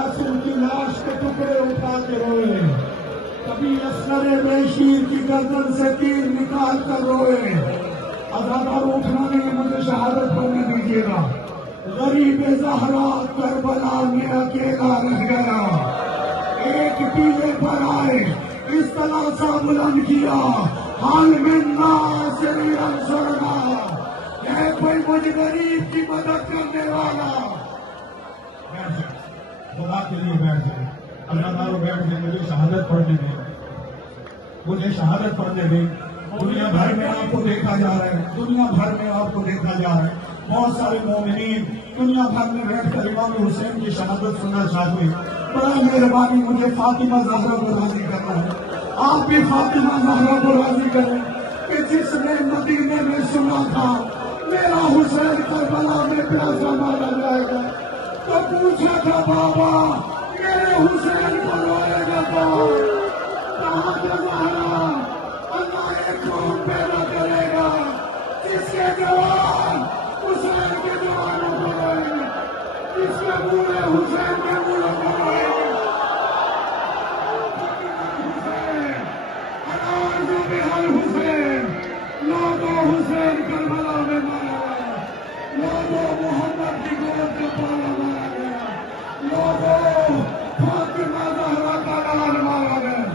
قاسم کی لاش کے ٹکڑے اٹھا کے روئے، کبھی اسکر بیشیر کی گردن سے تیر نکال کر روئے۔ عزادار اٹھنا نہیں، مجھے شہادت پڑھنے دیجیے گا۔ غریب زہرا کربلا میں اکیلا رہ گیا، ایک ٹیلے پر آئے اس طرح سا بلند کیا، حال میں ناصری انصرنا، ہے کوئی مجھ غریب کی مدد کرنے والا۔ بیٹھ جائے، خدا کے لیے بیٹھ جائے، اللہ تعالیٰ بیٹھ جائے، مجھے شہادت پڑھنے دیں، مجھے شہادت پڑھنے دیں۔ دنیا بھر میں آپ کو دیکھا جا رہا ہے، دنیا بھر میں آپ کو دیکھا جا رہا ہے، بہت سارے مومنین دنیا بھر میں بیٹھ کر امام حسین کی شہادت سننا چاہتے ہیں۔ بڑا مہربانی مجھے فاطمہ زہرا کو راضی کرنا ہے، آپ بھی فاطمہ زہرا کو راضی کریں کہ جس نے مدینے میں سنا تھا میرا حسین کربلا میں پیاسا مارا جائے گا، تو پوچھا تھا بابا میرے حسین کو روئے گا کون؟ کہاں تھا زہرا؟ اللہ ایک قوم پیدا کرے گا جس کے جوان حسین کے جوانوں کو روئیں گے، جس کے بوڑھے حسین کے بوڑھوں کو روئیں گے۔ حسین لوگوں حسین کربلا میں مارا گیا، لوگوں محمد کی گود سے پالا مارا گیا، لوگوں فاطمہ زہرا کا لال مارا گیا۔